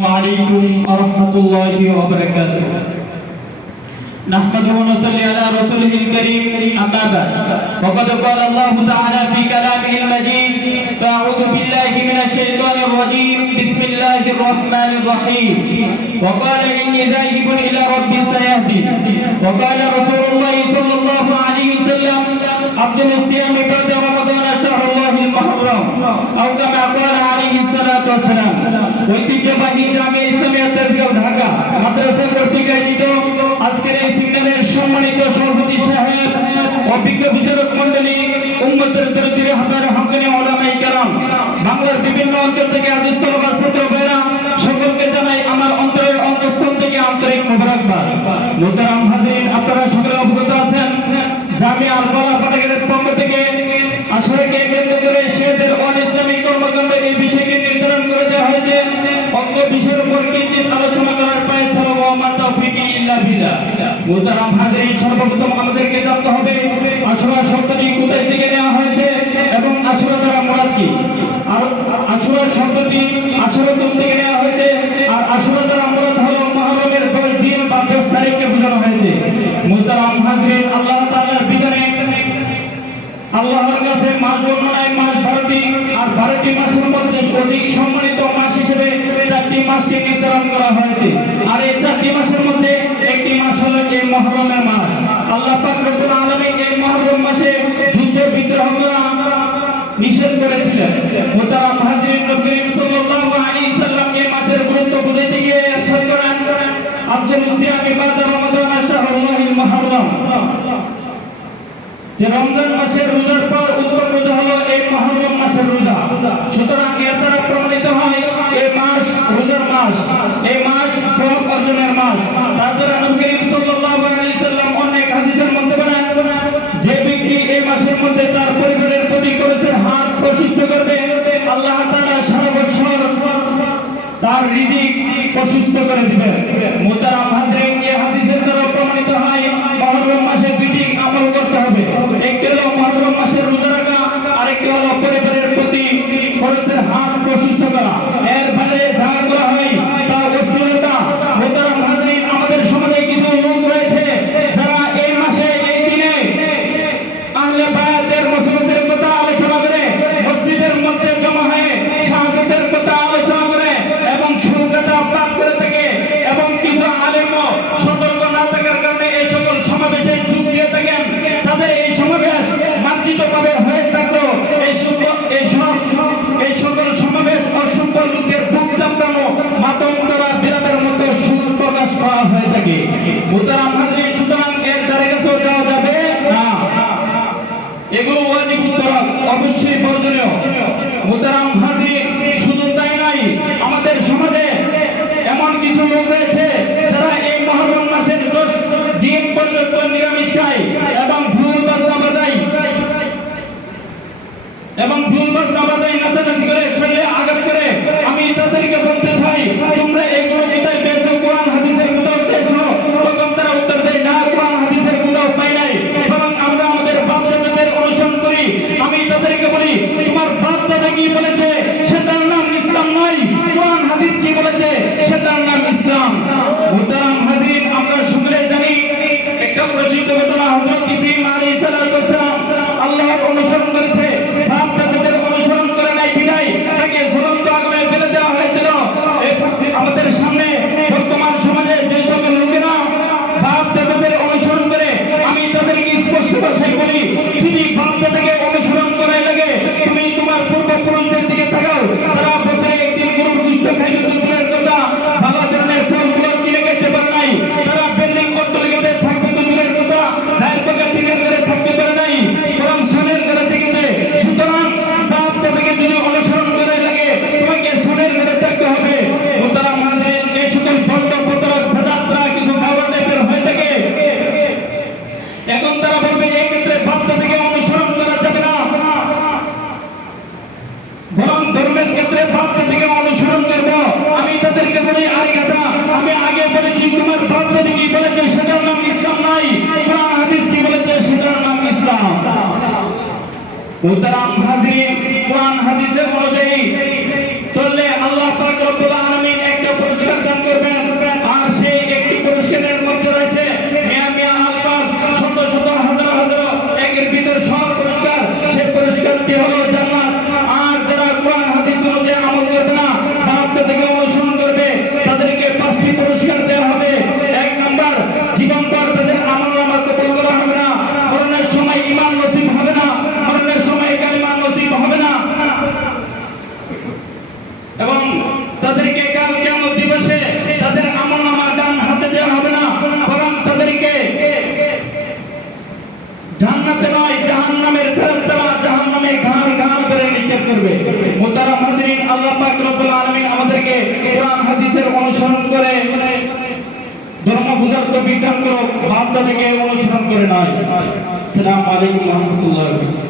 عليكم ورحمة الله وبركاته. نحمده ونصلي على رسوله الكريم أما بعد وقد قال الله تعالى في كلامه المجيد فأعوذ بالله من الشيطان الرجيم بسم الله الرحمن الرحيم وقال إني ذاهب إلى ربي سيهدين وقال رسول الله صلى الله عليه وسلم أفضل الصيام بعد رمضان شهر الله المحرم أو كما قال عليه الصلاة والسلام ঐতিহ্যবাহী জামিয়া ইসলামিয়া তেজগাঁও ঢাকা মাদ্রাসা কর্তৃক আয়োজিত আজকের এই সিগন্যালের সম্মানিত সভাপতি সাহেব অভিজ্ঞ বিচারক মণ্ডলী উম্মতের দরদি রাহবার হাক্কানি উলামায়ে কেরাম বাংলার বিভিন্ন অঞ্চল থেকে হাদিস তলবা ছাত্র ভাইরা সকলকে জানাই আমার অন্তরের অন্তঃস্থল থেকে আন্তরিক মোবারকবাদ। মুহতারাম হাজিরিন, আপনারা সকলে অবগত আছেন জামিয়া আল ফালাহ ফাটাকের পক্ষ থেকে আসরকে কেন্দ্র করে শেখদের অন-ইসলামিক কর্মকাণ্ডের এই বিষয়কে নির্ধারণ করে দেওয়া হয়েছে। অন্য বিষয়ের উপর কিঞ্চিত আলোচনা করার ফায়সালা ওয়া মা তাওফীকি ইল্লা বিল্লাহ। মুহতারাম হাজিরিন, সর্বপ্রথম আমাদেরকে জানতে হবে আশুরা শব্দটি কোথায় থেকে নেওয়া হয়েছে এবং আশুরা দ্বারা মুরাদ কি। আর আশুরা শব্দটি আশুরাতুন থেকে নেওয়া হয়েছে আর আশুরা দ্বারা মুরাদ হলো মুহররমের 10 দিন বা 10 তারিখকে বোঝানো হয়েছে। মুহতারাম হাজিরিন, আল্লাহ তাআলার বিধানে আল্লাহর কাছে মাস গণনায় মাস 12টি আর 12টি মাসের মধ্যে অধিক সম্মানিত মাস হিসেবে 4টি মাসকে নির্ধারণ করা হয়েছে। আর এই 4টি মাসের মধ্যে একটি মাস হলো এই মুহররমের মাস। আল্লাহ পাক রব্বুল আলামিন এই মুহররম মাসে যুদ্ধ বিগ্রহ করা নিষেধ করেছিলেন। মুহতারাম হাজিরিন, নবী করিম সাল্লাল্লাহু আলাইহি সাল্লাম এই মাসের গুরুত্ব বুঝাইতে গিয়ে ইরশাদ করেন আফজালুস সিয়ামি বা'দা রমাদান শাহরুল্লাহিল মুহররম, যে রমজান মাসের রোজার পর উত্তম রোজা হলো এই মুহররম মাসের রোজা। সুতরাং এর দ্বারা প্রমাণিত হয় এই মাস রোজার মাস, এই মাস সওয়াব অর্জনের মাস। তাছাড়া নবী করিম সাল্লাল্লাহু আলাইহি সাল্লাম অনেক হাদিসের মধ্যে বলেন যে ব্যক্তি এই মাসের মধ্যে তার পরিবারের প্রতি করেছেন হাত প্রশস্ত করবে, আল্লাহ তাআলা সারা বছর তার রিজিক প্রশস্ত করে দিবেন। মুহতারাম হাজিরিন, এই হাদিসের দ্বারা প্রমাণিত হয় মুহররম মাসে দুটি আমল করতে হবে। একটি হলো মুহররম মাসের রোজা রাখা, আরেকটি হলো পরিবারের প্রতি করেছেন হাত প্রশস্ত করা। এর ফলে যা করা হয় তা অশ্লীলতা। মুহতারাম হাজিরিন, আমাদের সমাজে কিছু লোক রয়েছে যারা এই মাসে এই দিনে আহলে বায়াতের মুসলিমদের কথা আলোচনা করে, মসজিদের মধ্যে জমা হয়ে শাহাদাতের কথা আলোচনা করে এবং সুরকাটা পাঠ করে থাকে এবং কিছু আলেমও সতর্ক না থাকার কারণে এই সকল সমাবেশে যোগ দিয়ে থাকেন। তাদের এই সমাবেশ মার্জিতভাবে হয়ে থাকলো এই সকল সমাবেশ অসংখ্য লোকের বুক চাপড়ানো মাতম করা বিরাটের মতো সুর প্রকাশ করা হয়ে থাকে। মুহতারাম হাজিরিন, সুতরাং এর ধারে কাছেও যাওয়া যাবে না, এগুলো ওয়াজিব উত্তরক, অবশ্যই বর্জনীয়। মুহতারাম হাজিরিন, শুধু তাই নাই, আমাদের সমাজে এমন কিছু লোক রয়েছে যারা এই মুহররম মাসের 10 দিন পর্যন্ত নিরামিষ খায় এবং ঢোল বাজনা বাজায় নাচানাচি করে শরীরে আঘাত করে। আমি তাদেরকে বলতে চাই, তোমরা এগুলো কোথায় পেয়েছো? কোরআন হাদিসের কোথাও পেয়েছো? তখন তারা উত্তর দেয় না, কোরআন হাদিসের কোথাও পাই নাই, বরং আমরা আমাদের বাপ দাদাদের অনুসরণ করি। আমি তাদেরকে বলি, তোমার বাপ দাদা কি বলেছে সেটার নাম ইসলাম নয়, কোরআন হাদিস কি বলেছে সেটার নাম ইসলাম। মুহতারাম হাজিরিন, আমরা সকলে জানি একটা প্রসিদ্ধ ঘটনা, হযরত ইব্রাহিম আলাইহিস সালাম আল্লাহর অনুসরণ করেছে, বাপ দাদাদের অনুসরণ করে নাই বিদায় তাকে ঝুলন্ত আগুনে ফেলে দেওয়া হয়েছিল। আমাদের সামনে বর্তমান সমাজে যে সকল লোকেরা বাপ দাদাদের অনুসরণ করে, আমি তাদেরকে স্পষ্ট ভাষায় বলি, যদি বাপ দাদাকে অনুসরণ করে লাগে তুমি তোমার পূর্বপুরুষদের দিকে তাকাও। তারা বছরে একদিন গরুর গোশত খাইতে দূরের কথা, ভালো ধরনের ফলগুলো কিনে খেতে পারে নাই। তারা বিল্ডিং অট্টালিকাতে থাকতে দূরের কথা, ধার পাকা ঠিকার করে থাকতে পারে নাই, বরং সোনের ঘরে থেকেছে। সুতরাং বাপ দাদাকে যদি অনুসরণ করে লাগে তোমাকে সোনের ঘরে থাকতে হবে। মুহতারাম হাজিরিন, এই সকল ভণ্ড প্রতারক ভেদাত্রা কিছু খাবার টাইপের হয়ে থাকে। এখন তারা বলবে এই ক্ষেত্রে বাপ দাদাকে অনুসরণ করা যাবে না, বরং ধর্মের ক্ষেত্রে বাপ দাদাকে অনুসরণ করবো। আমি তাদেরকে বলি, আরে কথা, আমি আগে বলেছি তোমার বাপ দাদা কি বলেছে সেটার নাম ইসলাম নাই, কোরআন হাদিস কি বলেছে সেটার নাম ইসলাম। মুহতারাম হাজিরিন, কোরআন হাদিসের অনুযায়ী চললে আল্লাহ পাক রব্বুল আলামিন একটা তাদেরকে কাল কিয়ামত দিবসে তাদের আমলনামা ডান হাতে দেওয়া হবে না, বরং তাদেরকে জান্নাতে নয় জাহান্নামের ফেরেশতারা জাহান্নামে ঘাড় ঘাড় করে নিক্ষেপ করবে। মুহতারাম হাজিরিন, আল্লাহ পাক রব্বুল আলামিন আমাদেরকে কোরআন হাদিসের অনুসরণ করে ধর্ম বুঝার তৌফিক দান করুক, বান্দা থেকে অনুসরণ করে নয়। আসসালামু আলাইকুম ওয়া রাহমাতুল্লাহি ওয়া বারাকাতুহু।